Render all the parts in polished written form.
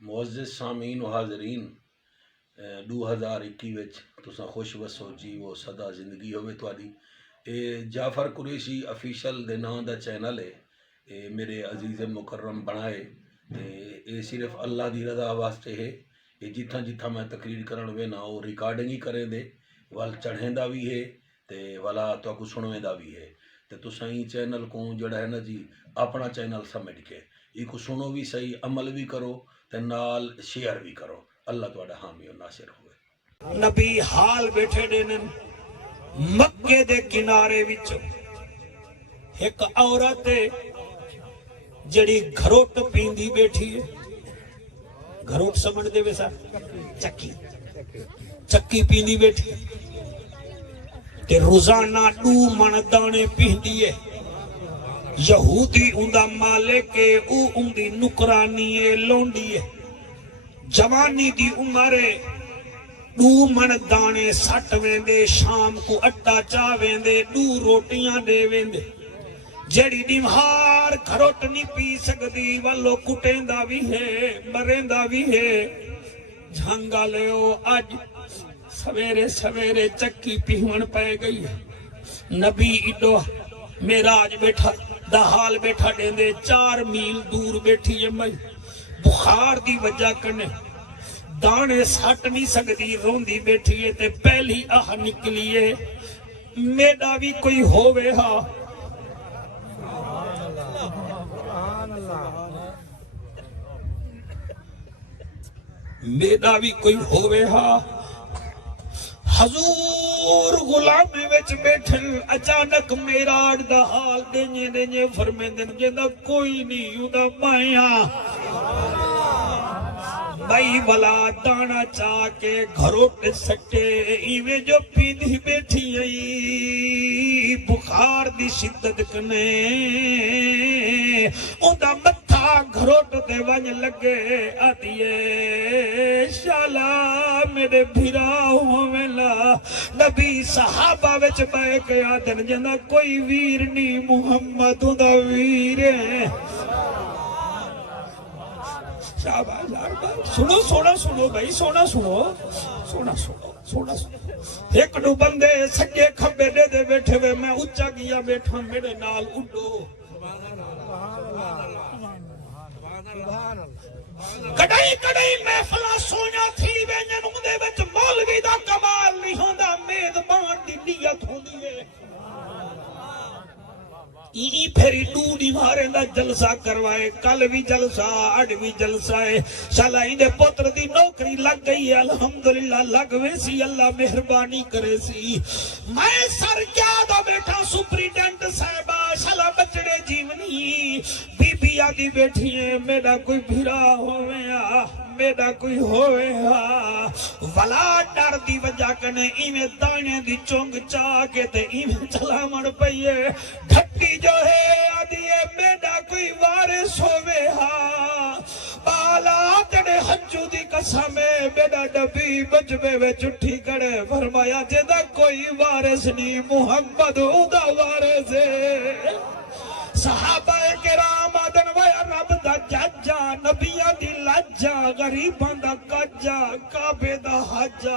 معزز سامعین و حاضرین 2021 وچ تساں خوش وسو جی وہ سدا زندگی ہوئے تواڈی۔ اے جعفر قریشی افیشل دے نام دا چینل ہے، اے میرے عزیز مکرم بنائے تے اے صرف اللہ دی رضا واسطے ہے۔ اے جتھاں جتھاں میں تقریر کرن وینا او ریکارڈنگ ہی کریں دے ول چڑھیندا بھی ہے تے والا تو سنویندا بھی ہے تے تساں ای چینل کو جڑا ہے نا جی اپنا چینل سمجھ کے ای کو سنو بھی صحیح، عمل بھی کرو تے نال شیئر بھی کرو۔ اللہ تواڈا حامی و ناصر ہوئے۔ نبی حال بیٹھے ڈینن مکے دے کنارے وچ ایک عورت جڑی گھروٹ پیندی بیٹھی ہے۔ گھروٹ سمجھ دے ویسا چکی پیندی بیٹھی تے روزانہ 2 من دانے پیندی ہے۔ یہودی اندہ مالک ہے، او اندی نکرانی ہے، لونڈی ہے۔ جوانی دی عمرے 2 من دانے سٹ ویندے، شام کو اٹا چاہ ویندے، 2 روٹیاں دے ویندے۔ جڑی دیمہار گھروٹ نہیں پی سکدی والو کٹیندا بھی ہے، مریندا بھی ہے۔ جھنگا لیو اج سویرے سویرے چکی پیون پہ گئی ہے۔ نبی ایڈو میراج بیٹھا دا حال بیٹھا دیندے 4 میل دور بیٹھی ہے۔ میں بخار دی وجہ کنے دانے سٹ نہیں سکدی، روندی بیٹھی ہے تے پہلی آہ نکلی ہے میڈا بھی کوئی ہووے ہاں۔ میڈا بھی کوئی ہووے ہاں۔ حضور غلامی وچ بیٹھن اچانک میراج دا حال دینجے فرمیندن جیندہ کوئی نہیں یودا مائیاں بائی بلا دانا چاہ کے گھروٹ سٹے ایوے جو پیندی بیٹھی آئی بخار دی شدت کنے اندہ متھا گھروٹ دے ونج لگے آدیے شالا میرے بھیرا ہوئیلا نبی صحابہ وچ بائے کے آدن جنہ کوئی ویر نہیں محمد اندہ ویر ہے۔ سنو سونا سنو بھائی سونا سنو سونا سنو سونا سنو ایک دو بندے سکے کھبے دے دے بیٹھے ہوئے میں اچھا گیا بیٹھا میرے نال اڈو کڑائی کڑائی محفلہ سونا تھی بینن اندے بچ مولوی دا کمال نہیں ہوندہ میدبان دی نیت ہوندی ہے۔ ای پھری ڈوڑی مارے دا جلسہ کروائے، کل بھی جلسہ اڈ بھی جلسہ ہے۔ شالا ہی دے پتر دی نوکری لگ گئی ہے، الحمدللہ لگ ویسی اللہ مہربانی کرے سی۔ میں سر کیا دا بیٹھا سپریڈنٹ صاحبہ شالا بچڑے جیونی بی بی آدھی بیٹھی ہے میرا کوئی بھیرا ہویا میرا کوئی ہویا ولا ڈر دی وجہ کنے ایمیں دانے دی چونگ چاہ کے تے ایمیں چلا مڑ پئیے گھٹی جو ہے آدھیے میرا کوئی وارث ہویا بالا تڑے حجو دی قسمے میرا نبی بجبے میں چٹھی کڑے فرمایا جدہ کوئی وارث نہیں محمد ادا وارث ہے۔ صحابہ کرام آدن ویا رب دا جاجا نبیہ دی لاجا غریبان دا کجا کعبے دا حجا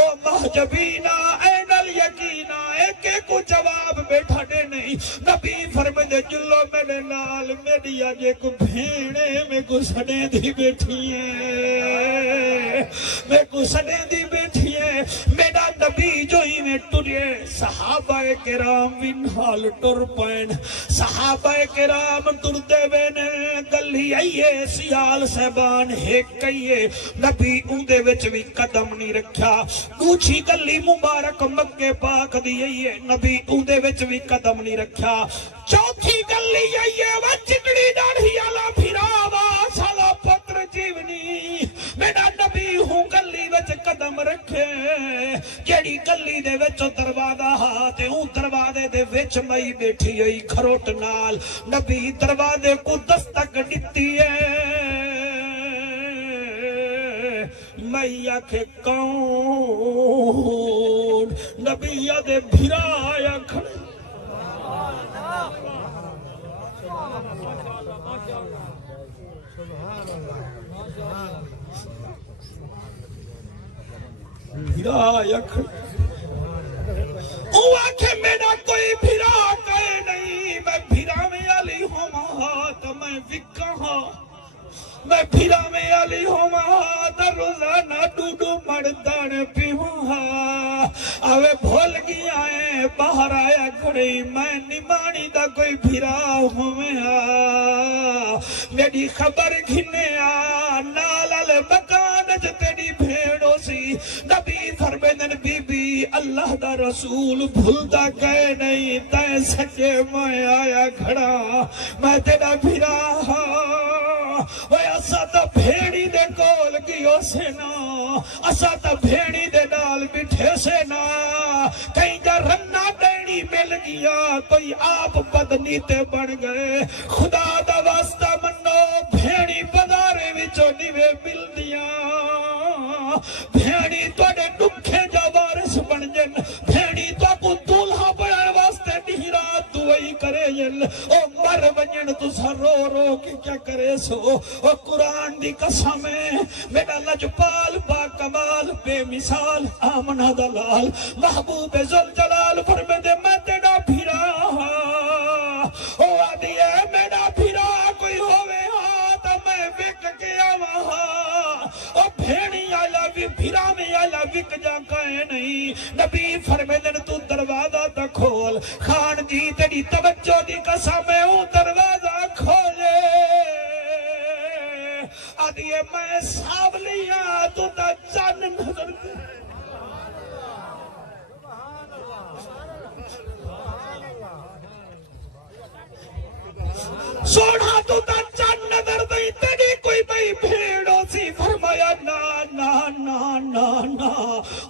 او محجبینہ این الیقینہ ایک ایک کو جواب بیٹھا دے نہیں نبی فرمائے جلو میرے نال میری آجے کو بھیڑے میں کو سڑے دی بیٹھی ہے میں کو سڑے دی بیٹھی ہے میرا نبی جو ہی میں ٹرے صحابہ کرام وینحال ٹر پین صحابہ کرام ٹرتے وینے گلی آئیے سیال صاحبان ایک کئیے نبی اندے وچ بھی قدم نہیں رکھا دوچھی گلی مبارک مکے پاک دی آئیے نبی اندے وچ بھی قدم نہیں رکھا چوتھی گلی آئیے وہ چکڑی ڈاڑھی آلا پھراوا سالا پتر جیونی میرا نبی ہوں گلی وچ قدم رکھے جیڑی گلی دے وچ دروازہ ہاتے ہوں دروازے دے وچ مئی بیٹھی ہوئی کھروٹ نال نبی دروازے کو دستک دیتی ہے میں آکھے کون نبی دے بھیرا آیا کھڑے بھرا آکھ او آکھے میرا کوئی بھرا کہے نہیں میں بھرا میں علی ہوں تو میں وکا ہاں میں بھرا میں علی ہوں تا روزانہ ڈوڈو مردان پیوں آوے بھول گیا ہے باہر آیا کھڑی میں نمانی دا کوئی بھرا ہوں میری خبر گھنے نالال مکان جو تیری بھیڑوں سی نبی فرمیدن بی بی اللہ دا رسول بھولتا کہے نہیں تے سچے میں آیا کھڑا میں تیرا بھرا وے اسا تا بھیڑی دے کول گیو سے نا اسا تا بھیڑی دے ڈال بٹھے سے نا کہیں جا رنہ ڈیڑی مل گیا کوئی آپ بدنی تے بڑھ گئے خدا دا واسطہ منو بھیڑی بازارے وچوں نیوے مل دیا بھیڑی توڑے ڈکھے جا وارث بن جن بھیڑی تو کو دولہا بڑھن واسطے نہیں رات دوئی کرے جن او مر بنجن تو سر رو رو کے کیا کرے سو او قرآن دی قسم ہے میرا لجپال با کمال بے مثال آمنہ دلال محبوب ذوالجلال فرمے دے میں تیرا بھیرا او آدھی ہے میرا بھیرا کوئی ہوئے تو میں وک گیا وہاں او بھیڑی آیا بھی بھیرا میں آیا وک جا کہے نہیں نبی فرمے دن تو دروازہ تا کھول خان جی تیری توجہ دی قسم ہے او دروازہ کھولے آدھی ہے میں ساولیاں تو تا چان نظر سوڑا تو تا چان نظر دئی تیری کوئی بھئی بھیڑوں سی فرمایا نا نا نا نا نا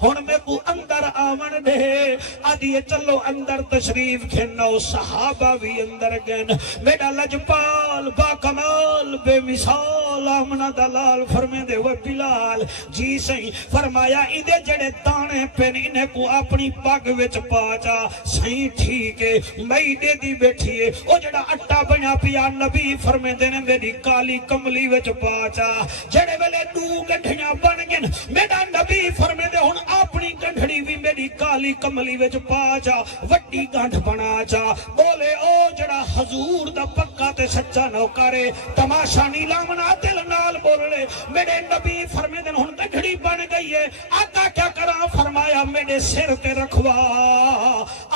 ہن میں کو اندر آمن دے آدھی چلو اندر تشریف کھنو صحابہ بھی اندر گن میرا لجپال با کمال بے مثال آمنہ دلال فرمے دے وہ بلال جی سہی فرمایا ایدے جڑے دانے پین انہیں کو اپنی پاگ وچ پاچا سہی ٹھیک ہے مئی دے دی بیٹھیے او جڑا اٹا بنا پیا نبی فرمے دینے میری کالی کملی وچ پاچا جڑے ویلے دو گنڈھیاں بن گن میرا نبی فرمے دے ہن اپنی گنڈھڑی بھی میری کالی کملی وچ پاچا وڈی گنڈھ بنا چا بولے او جڑا حضور دا پکا تے سچا نوکارے تماشا نہیں لامنا دل نال بولے میرے نبی فرمے دے ہن گنڈھڑی بن گئی ہے آقا کیا کرا فرمایا میرے سر تے رکھوا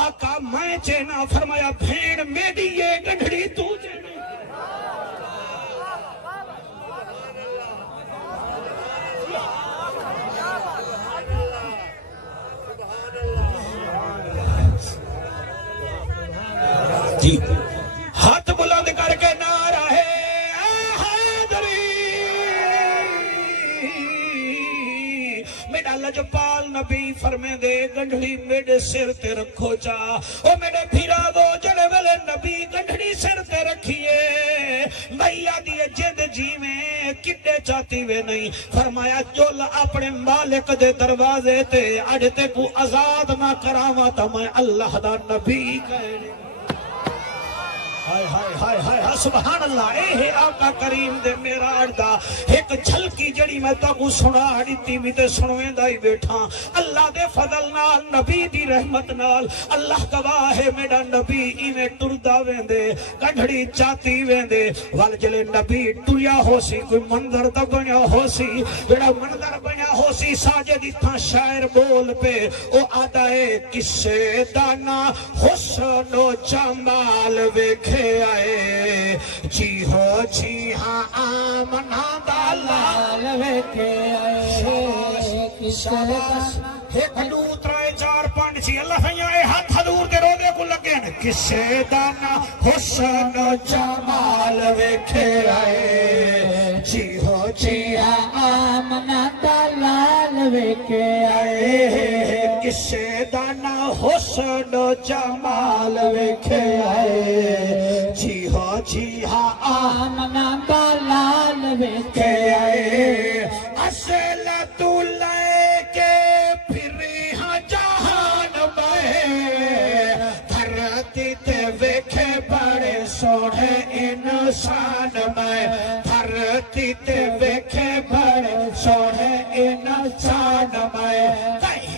آقا میں چینا فرمایا بھیڑ میری یہ گنڈھڑی تو چینا جی ہاتھ بلند کر کے نعرہ ہے حیدری میرا لجپال نبی فرمے دے گنڈھڑی میرے سر تے رکھو چا او میرے بھیرا وہ جڑے والے نبی گنڈھڑی سر تے رکھیے میا دیئے جد جی میں کٹے چاہتی وے نہیں فرمایا جول اپنے مالک دے دروازے تے اڑتے کو آزاد نہ کراوا تا میں اللہ دا نبی کہے ہائے ہائے ہائے ہائے سبحان اللہ اے ہے آقا کریم دے میراج دا ایک جھلکی جڑی میں تا کو سنا ہڑیتی بھی تے سنویں دائی بیٹھا اللہ دے فضل نال نبی دی رحمت نال اللہ گواہ ہے میرا نبی ایویں ٹردا ویندے گنڈھڑی چاتی ویندے وال جلے نبی ٹریا ہو سی کوئی منظر تا بنیا ہو سی بڑا منظر بنیا ہو سی ساجد تھا شاعر بول پہ او آدھا ہے کسے دانا حسن و جمال ویکھے آئے جی ہو جی ہاں آمنہ دلال ویکھے آئے ایک لوت رائے چار پانچ چی اللہ سیاں ہاتھ حضور کے روزے کو لگے کسے دانا حسن و جمال ویکھے آئے جی ہو جی ہاں آمنہ دلال ویکھے آئے کسے دانا حسن و جمال ویکھے آئے جی ہو جی ہاں آمنہ دلال ویکھے آئے اصل تو لے کے پھری ہاں جہان میں دھرتی تے ویکھے بڑے سوڑے انسان میں دھرتی تے ویکھے بڑے سوڑے انسان میں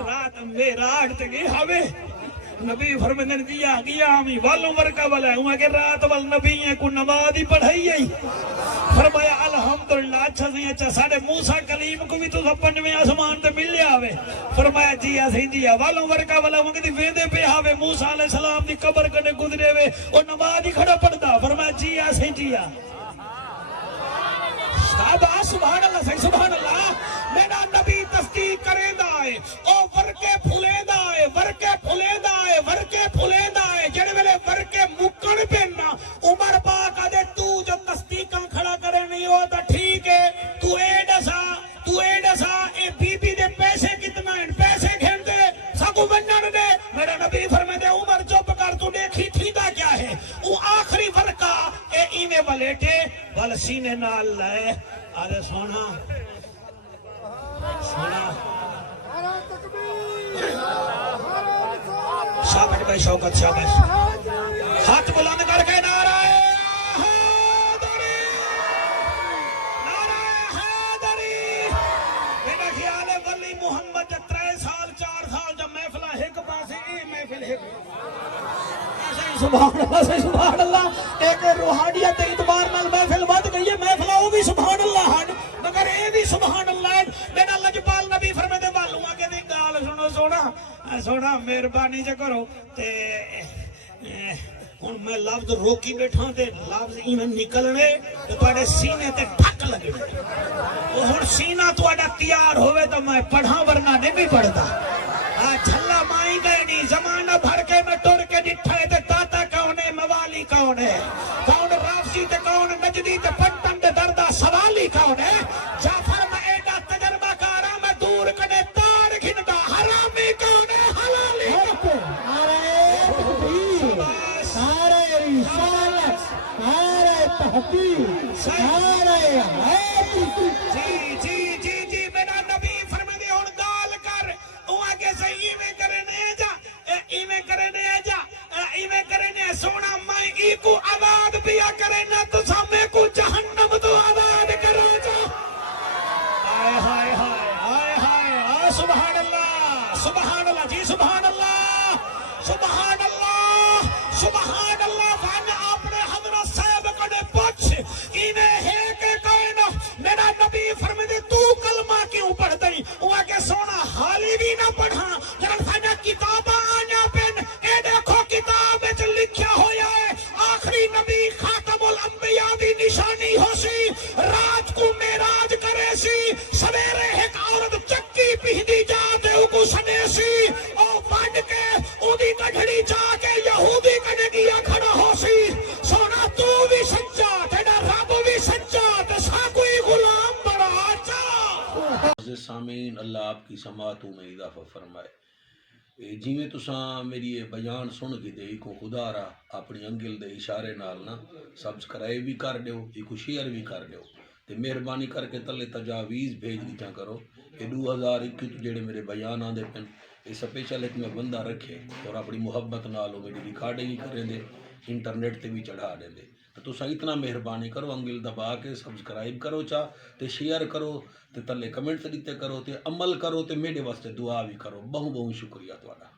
رات میراج تے گئے ہوے نبی فرماندے جی آ گیا ہمیں والوں ورکا والا ہوں کہ رات وال نبی ہے کو نماز ہی پڑھائی ہے فرمایا الحمدللہ اچھا سی اچھا ساڈے موسیٰ کلیم کو بھی تو پنجویں آسمان تے مل لیا ہوے فرمایا جی اسیں جی والوں ورکا والا ہوں کہ ویندے پہ آوے موسیٰ علیہ السلام دی قبر کنے گزرے وے او نماز ہی کھڑا پڑھدا فرمایا جی اسیں جی شاباش سبحان اللہ صحیح سبحان اللہ میرا نبی تصدیق کریندا ہے او ورکے پھلیندا ہے ورکے پھلیندا ہے ورکے پھلیندا ہے جڑے ویلے ورکے مکن پہنا عمر پاک آدے تو جو تصدیقاں کھڑا کرے نہیں ہو تا ٹھیک ہے تو اے ڈسا اے بی بی دے پیسے کتنا ہیں پیسے گھن دے سکو بنن دے میرا نبی فرمائے عمر چپ کر تو دیکھی تھی دا کیا ہے او آخری ورکا اے ایویں ولیٹے ول سینے نال لائے آدھے سونا شابش بھائی شوکت شابش ہاتھ بلند کر کے نعرہ حیدری نعرہ حیدری میرا خیال ہے ولی محمد 3 سال 4 سال جب محفلہ ایک پاسے اے محفل ایک سبحان اللہ سے سبحان اللہ ایک روحانیت اعتبار نال محفل ود گئی ہے محفل او بھی سبحان اللہ ہن مگر اے بھی سبحان اللہ میرا لجپال نبی فرماتے والوں کے دی گال سنو سونا مہربانی جے کرو تے ہن میں لفظ روکی بیٹھا تے لفظ ایویں نکلنے تے تواڈے سینے تے ٹھک لگے او ہن سینہ تواڈا تیار ہوے تے میں پڑھاں ورنہ نہیں بھی پڑھدا جھلا مائی گئے نہیں زمانہ بھر کے میں ٹر کے ڈٹھا ہے تے تاتا کون ہے موالی کون ہے کون رافضی تے کون نجدی تے پٹن تے دردہ سوالی کون ہے جعفر میں ایڈا تجربہ کارا میں دور کنے تار گھندا حرامی کون ہے حلالی جی میرا نبی فرمائے ہن گال کر او آگے سے ایویں کرنے سونا میں ای کو آزاد پیا کرنا تو سامنے کو جہنم تو آزاد کرو جا ہائے ہائے ہائے ہائے ہائے سبحان اللہ جی سبحان اللہ سبحان اللہ فان اپنے حضرت صاحب کنے پوچھ انہیں ہے کہ کائنہ میرا نبی فرمائے تو کلمہ کیوں پڑھ دئی وہ آگے سونا حالی بھی نہ پڑھا جب سانا کتابہ آنا پین اے دیکھو کتاب وچ لکھیا ہویا ہے آخری نبی خاتم الانبیاء دی نشانی ہو سی رات کو معراج کرے سی سویرے ایک عورت چکی پہندی جاتے او کو سنے سی او بڑھ کے او دی کڑھڑی جا کے یہودی کنے گیا کھڑا ہو سی سونا تو بھی سچا تیرا رب بھی سچا تو سا کوئی غلام بڑا چا سامعین اللہ آپ کی سماعتوں میں اضافہ فرمائے جی میں تساں میری یہ بیان سن کے دے کو خدا را اپنی انگل دے اشارے نال نا سبسکرائب بھی کر دیو ایک شیئر بھی کر دیو تے مہربانی کر کے تلے تجاویز بھیج دیتا کرو کہ 2021 جڑے میرے بیان آندے پن یہ سپیشل ایک میں بندہ رکھے اور اپنی محبت نالو میری ریکارڈنگ کریں دے انٹرنیٹ تے بھی چڑھا دیں دے تو تساں اتنا مہربانی کرو انگل دبا کے سبسکرائب کرو چا تے شیئر کرو تے تلے کمنٹس دیتے کرو تے عمل کرو تے میرے واسطے دعا بھی کرو بہت شکریہ تہاڈا